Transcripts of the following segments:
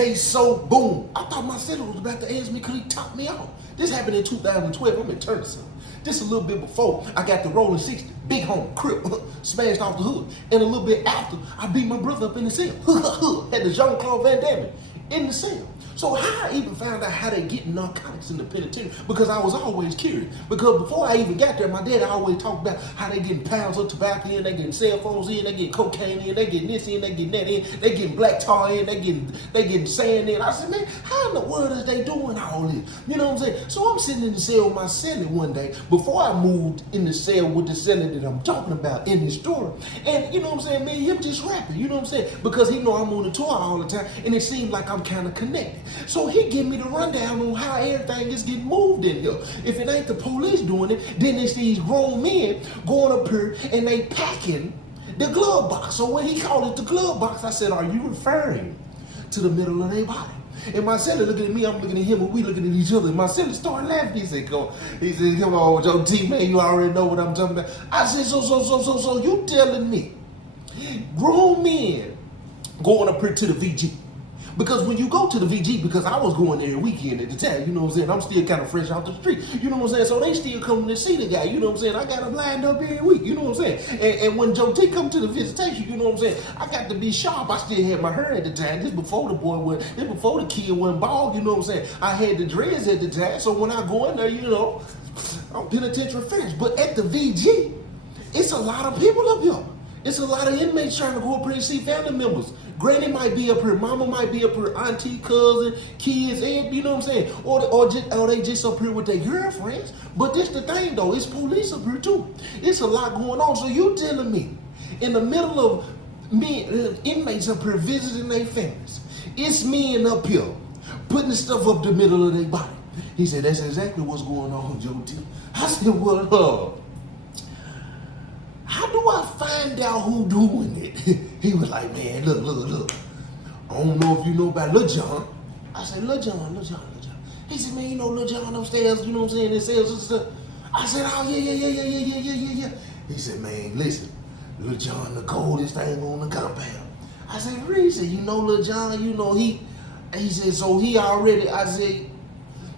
Hey, so boom. I thought my celly was about to ask me could he top me off. This happened in 2012. I'm in Turnerson. Just a little bit before I got the rolling 60, big home, crib, smashed off the hood. And a little bit after, I beat my brother up in the cell. Had the Jean-Claude Van Damme in the cell. So how I even found out how they get narcotics in the penitentiary, because I was always curious. Because before I even got there, my dad always talked about how they getting pounds of tobacco in, they getting cell phones in, they getting cocaine in, they getting this in, they getting that in, they getting black tar in, they getting sand in. I said, man, how in the world is they doing all this? You know what I'm saying? So I'm sitting in the cell with my celly one day before I moved in the cell with the celly that I'm talking about in this story. And you know what I'm saying, man, him just rapping, you know what I'm saying? Because he know I'm on the tour all the time, and it seems like I'm kind of connected. So he give me the rundown on how everything is getting moved in here. If it ain't the police doing it, then it's these grown men going up here and they packing the glove box. So when he called it the glove box, I said, are you referring to the middle of their body? And my celly looking at me, I'm looking at him, and we looking at each other. And my celly started laughing. He said, come on, Joe T, man, you already know what I'm talking about. I said, so you telling me grown men going up here to the VG? Because when you go to the VG, because I was going there every weekend at the time, you know what I'm saying? I'm still kind of fresh out the street, you know what I'm saying? So they still coming to see the guy, you know what I'm saying? I got him lined up every week, you know what I'm saying? And when Joe T come to the visitation, you know what I'm saying? I got to be sharp. I still had my hair at the time. This before the kid went bald, you know what I'm saying? I had the dreads at the time, so when I go in there, you know, I'm penitentiary fresh. But at the VG, it's a lot of people up here. It's a lot of inmates trying to go up here and see family members. Granny might be up here, mama might be up here, auntie, cousin, kids, and you know what I'm saying? Or they just up here with their girlfriends. But this the thing though, it's police up here too. It's a lot going on. So you telling me, in the middle of inmates up here visiting their families, it's men up here putting the stuff up the middle of their body. He said, that's exactly what's going on, Joe T. I said, well, how do I find out who doing it? He was like, man, look. I don't know if you know about Lil John. I said, Lil John. He said, man, you know Lil John upstairs, you know what I'm saying, in sales and stuff. I said, oh, yeah. He said, man, listen, Lil John, the coldest thing on the compound. I said, really? He said, you know Lil John, you know, he said, so he already,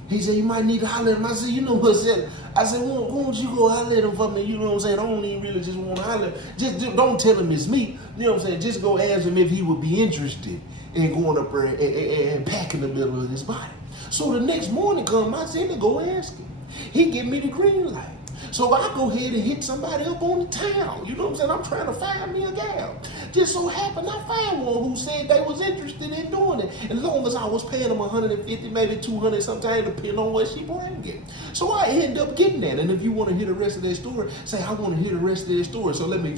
he said, you might need to holler at him. I said, you know what, Celly? I said, why don't you go holler at him for me? You know what I'm saying? I don't even really just want to holler. Just don't tell him it's me. You know what I'm saying? Just go ask him if he would be interested in going up there and packing the middle of his body. So the next morning come, I said, go ask him. He give me the green light. So I go ahead and hit somebody up on the town. You know what I'm saying? I'm trying to find me a gal. Just so happened I found one who said they was interested in doing it. As long as I was paying them 150, maybe 200 sometimes, depending on what she bring it. So I end up getting that. And if you want to hear the rest of that story, say, I want to hear the rest of that story. So let me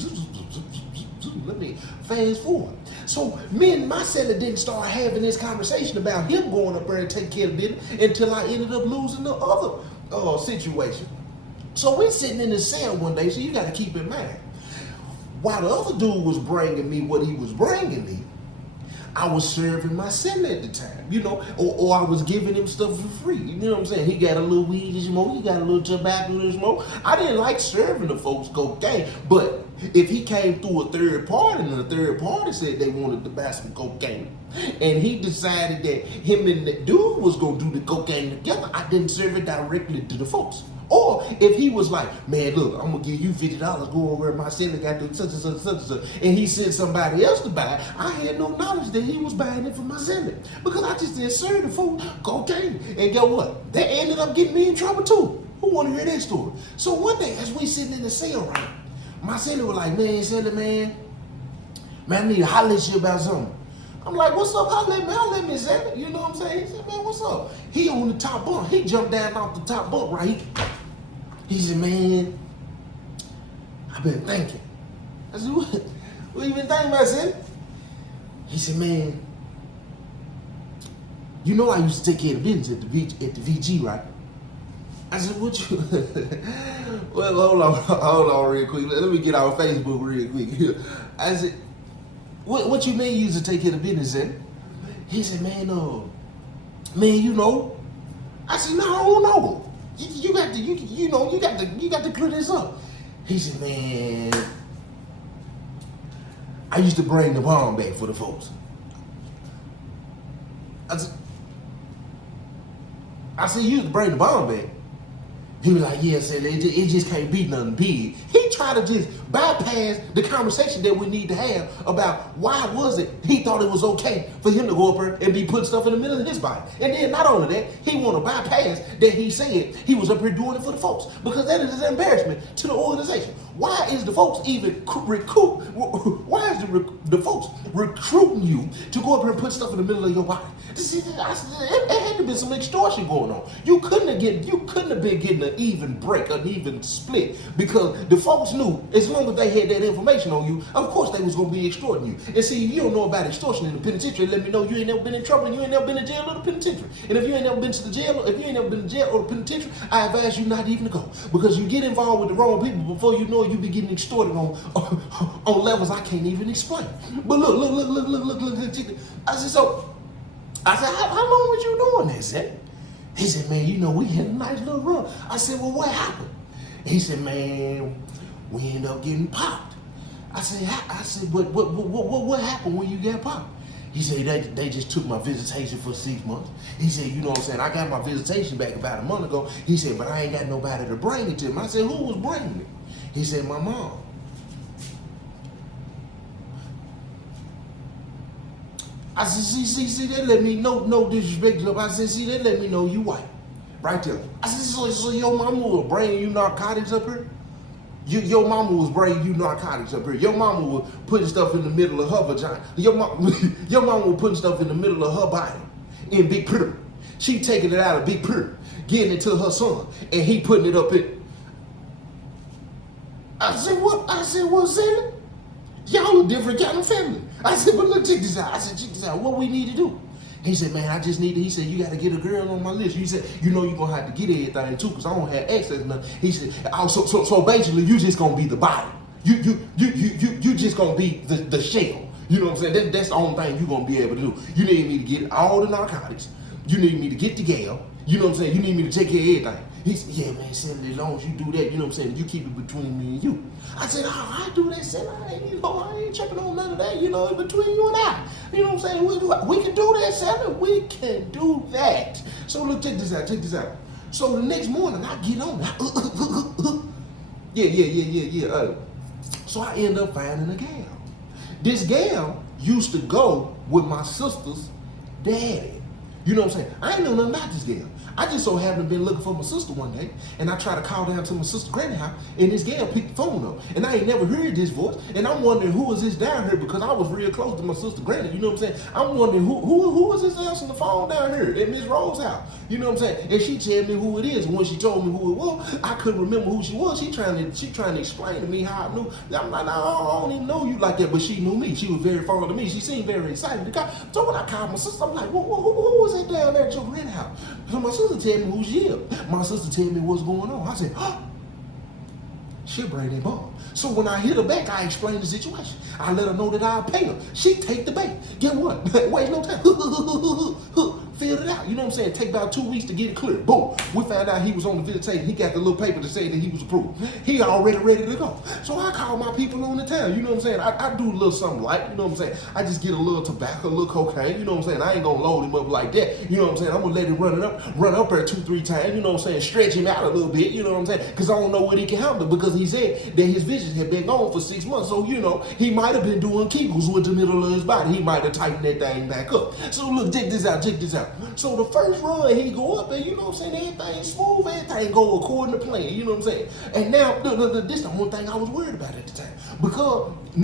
fast forward. So me and my celly didn't start having this conversation about him going up there and taking care of business until I ended up losing the other situation. So we're sitting in the cell one day, so you got to keep in mind, while the other dude was bringing me what he was bringing me, I was serving my celly at the time, you know, or I was giving him stuff for free. You know what I'm saying? He got a little weed to smoke, he got a little tobacco to smoke. I didn't like serving the folks cocaine, but if he came through a third party and the third party said they wanted to buy some cocaine, and he decided that him and the dude was going to do the cocaine together, I didn't serve it directly to the folks. Or if he was like, man, look, I'm going to give you $50, go over where my celly got the such, and he sent somebody else to buy it, I had no knowledge that he was buying it for my celly. Because I just didn't serve the food cocaine. And guess what? That ended up getting me in trouble too. Who want to hear that story? So one day, as we sitting in the cell, right, my celly was like, man, celly, man, I need to holler at you about something. I'm like, what's up? Holler at me, celly. You know what I'm saying? He said, man, what's up? He on the top bunk. He jumped down off the top bunk, right? He said, man, I've been thinking. I said, what you been thinking about, celly? He said, man, you know I used to take care of business at the VG, right? I said, what you, well, hold on real quick. Let me get our Facebook real quick. I said, what you mean you used to take care of business, celly? He said, man, you know. I said, no, I don't know. You got to clear this up. He said, man, I used to bring the bomb back for the folks. I said, you used to bring the bomb back. He was like, yeah, Celly, it just can't be nothing big. He tried to just bypass the conversation that we need to have about why was it he thought it was okay for him to go up here and be putting stuff in the middle of his body. And then not only that, he want to bypass that he said he was up here doing it for the folks, because that is an embarrassment to the organization. Why is the folks even why is the folks recruiting you to go up here and put stuff in the middle of your body? It had to be some extortion going on. You couldn't have been getting an even break, an even split, because the folks knew as long as they had that information on you, of course they was gonna be extorting you. And see, you don't know about extortion in the penitentiary. Let me know you ain't never been in trouble and you ain't never been in jail or the penitentiary. And if you ain't never been to the jail, if you ain't never been in jail or the penitentiary, I advise you not even to go, because you get involved with the wrong people before you know it, you be getting extorted on levels I can't even explain. But look. I said, how long was you doing this, eh? He said, man, you know, we had a nice little run. I said, well, what happened? He said, man, we ended up getting popped. I said, what happened when you got popped? He said, they just took my visitation for 6 months. He said, you know what I'm saying, I got my visitation back about a month ago. He said, but I ain't got nobody to bring it to him. I said, who was bringing it? He said, my mom. I said, see, that let me know, no disrespect. I said, see, that let me know you white. Right there. I said, so your mama was bringing you narcotics up here? Your mama was bringing you narcotics up here. Your mama was putting stuff in the middle of her vagina. Your mama was putting stuff in the middle of her body in Big Purr. She taking it out of Big Purr, getting it to her son, and he putting it up in. I said, what? I said, well, Celly, y'all a different kind of family. I said, but look, check this out. I said, check this out. What we need to do? He said, man, I just need to, he said, you got to get a girl on my list. He said, you know you're going to have to get everything too, because I don't have access to nothing. He said, oh, so basically you just going to be the body. You just going to be the shell. You know what I'm saying? That's the only thing you're going to be able to do. You need me to get all the narcotics. You need me to get the gal. You know what I'm saying? You need me to take care of everything. He said, yeah, man, Celly, as long as you do that, you know what I'm saying, you keep it between me and you. I said, oh, I do that, Celly. I ain't checking on none of that, you know, between you and I. You know what I'm saying? We can do that, Celly. We can do that. So look, check this out. So the next morning, I get on. Yeah. So I end up finding a gal. This gal used to go with my sister's daddy. You know what I'm saying? I ain't know nothing about this gal. I just so happened to been looking for my sister one day, and I tried to call down to my sister's granny house, and this gal picked the phone up, and I ain't never heard this voice, and I'm wondering who is this down here, because I was real close to my sister granny. You know what I'm saying? I'm wondering who is this answering the phone down here at Miss Rose's house. You know what I'm saying? And she told me who it is, and when she told me who it was, I couldn't remember who she was. She trying to explain to me how I knew. I'm like, no, I don't even know you like that, but she knew me. She was very fond of me. She seemed very excited to come. So when I called my sister, I'm like, who was that down there at your granny house? So my sister tell me who she is. My sister tell me what's going on. I said, she'll bring that bomb. So when I hit her back, I explained the situation. I let her know that I'll pay her. She take the bait. Get what? Waste no time. Filled it out. You know what I'm saying? Take about 2 weeks to get it clear. Boom. We found out he was on the visitation. He got the little paper to say that he was approved. He already ready to go. So I call my people on the town. You know what I'm saying? I do a little something light. You know what I'm saying? I just get a little tobacco, a little cocaine. You know what I'm saying? I ain't gonna load him up like that. You know what I'm saying? I'm gonna let him run up there 2-3 times. You know what I'm saying? Stretch him out a little bit. You know what I'm saying? Because I don't know what he can handle, because he said that his vision had been gone for 6 months. So, you know, he might have been doing Kegels with the middle of his body. He might have tightened that thing back up. So look, check this out. So the first run, he go up there, you know what I'm saying, everything smooth, everything go according to plan, you know what I'm saying? And now, this is the only thing I was worried about at the time, because